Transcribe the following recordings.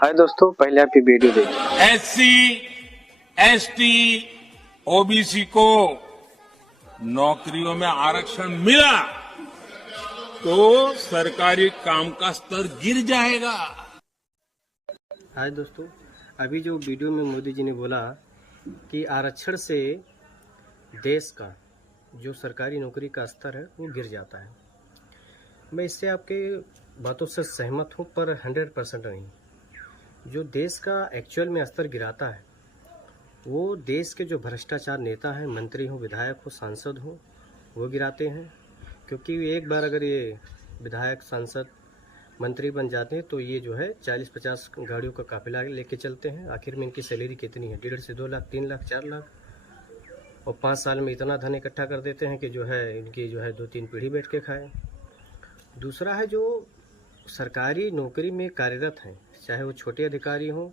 हाय दोस्तों, पहले आप ये वीडियो देखिए। एससी, एसटी, ओबीसी को नौकरियों में आरक्षण मिला तो सरकारी काम का स्तर गिर जाएगा। हाय दोस्तों, अभी जो वीडियो में मोदी जी ने बोला कि आरक्षण से देश का जो सरकारी नौकरी का स्तर है वो गिर जाता है। मैं इससे आपके बातों से सहमत हूँ, पर 100% नहीं। जो देश का एक्चुअल में स्तर गिराता है वो देश के जो भ्रष्टाचार नेता हैं, मंत्री हो, विधायक हो, सांसद हो, वो गिराते हैं। क्योंकि एक बार अगर ये विधायक, सांसद, मंत्री बन जाते हैं तो ये जो है 40-50 गाड़ियों का काफिला लेके चलते हैं। आखिर में इनकी सैलरी कितनी है? 1.5 से 2 लाख, 3 लाख, 4 लाख, और 5 साल में इतना धन इकट्ठा कर देते हैं कि जो है इनकी जो है 2-3 पीढ़ी बैठ के खाए। दूसरा है जो सरकारी नौकरी में कार्यरत हैं, चाहे वो छोटे अधिकारी हों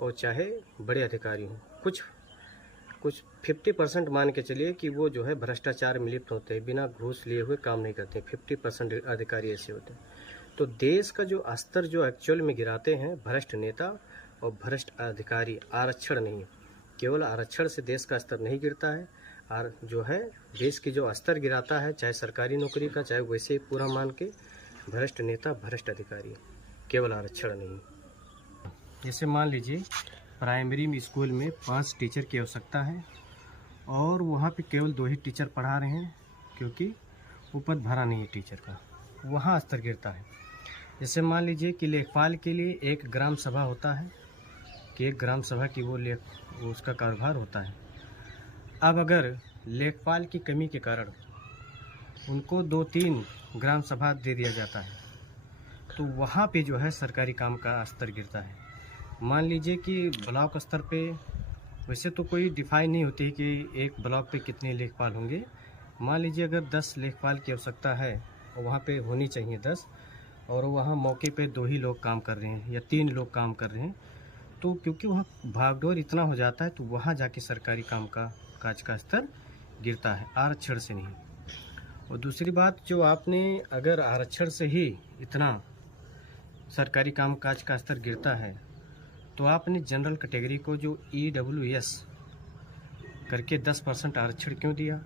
और चाहे बड़े अधिकारी हों, कुछ 50% मान के चलिए कि वो जो है भ्रष्टाचार में लिप्त होते हैं, बिना घूस लिए हुए काम नहीं करते। 50% अधिकारी ऐसे होते हैं। तो देश का जो स्तर जो एक्चुअल में गिराते हैं भ्रष्ट नेता और भ्रष्ट अधिकारी, आरक्षण नहीं। केवल आरक्षण से देश का स्तर नहीं गिरता है, और जो है देश की जो स्तर गिराता है, चाहे सरकारी नौकरी का, चाहे वैसे ही पूरा मान के भ्रष्ट नेता, भ्रष्ट अधिकारी, केवल आरक्षण नहीं। जैसे मान लीजिए प्राइमरी स्कूल में 5 टीचर की आवश्यकता है और वहाँ पे केवल 2 ही टीचर पढ़ा रहे हैं क्योंकि वो पद भरा नहीं है टीचर का, वहाँ स्तर गिरता है। जैसे मान लीजिए कि लेखपाल के लिए एक ग्राम सभा होता है, कि एक ग्राम सभा की वो उसका कारोबार होता है। अब अगर लेखपाल की कमी के कारण उनको 2-3 ग्राम सभा दे दिया जाता है तो वहाँ पे जो है सरकारी काम का स्तर गिरता है। मान लीजिए कि ब्लॉक स्तर पे वैसे तो कोई डिफाइन नहीं होती कि एक ब्लॉक पे कितने लेखपाल होंगे। मान लीजिए अगर 10 लेखपाल की आवश्यकता है और वहाँ पे होनी चाहिए 10, और वहाँ मौके पे 2 ही लोग काम कर रहे हैं या 3 लोग काम कर रहे हैं, तो क्योंकि वहाँ भागदौड़ इतना हो जाता है तो वहाँ जाके सरकारी काज का स्तर गिरता है, आरक्षण से नहीं। और दूसरी बात, जो आपने अगर आरक्षण से ही इतना सरकारी काम काज का स्तर गिरता है तो आपने जनरल कैटेगरी को जो EWS करके 10% आरक्षण क्यों दिया?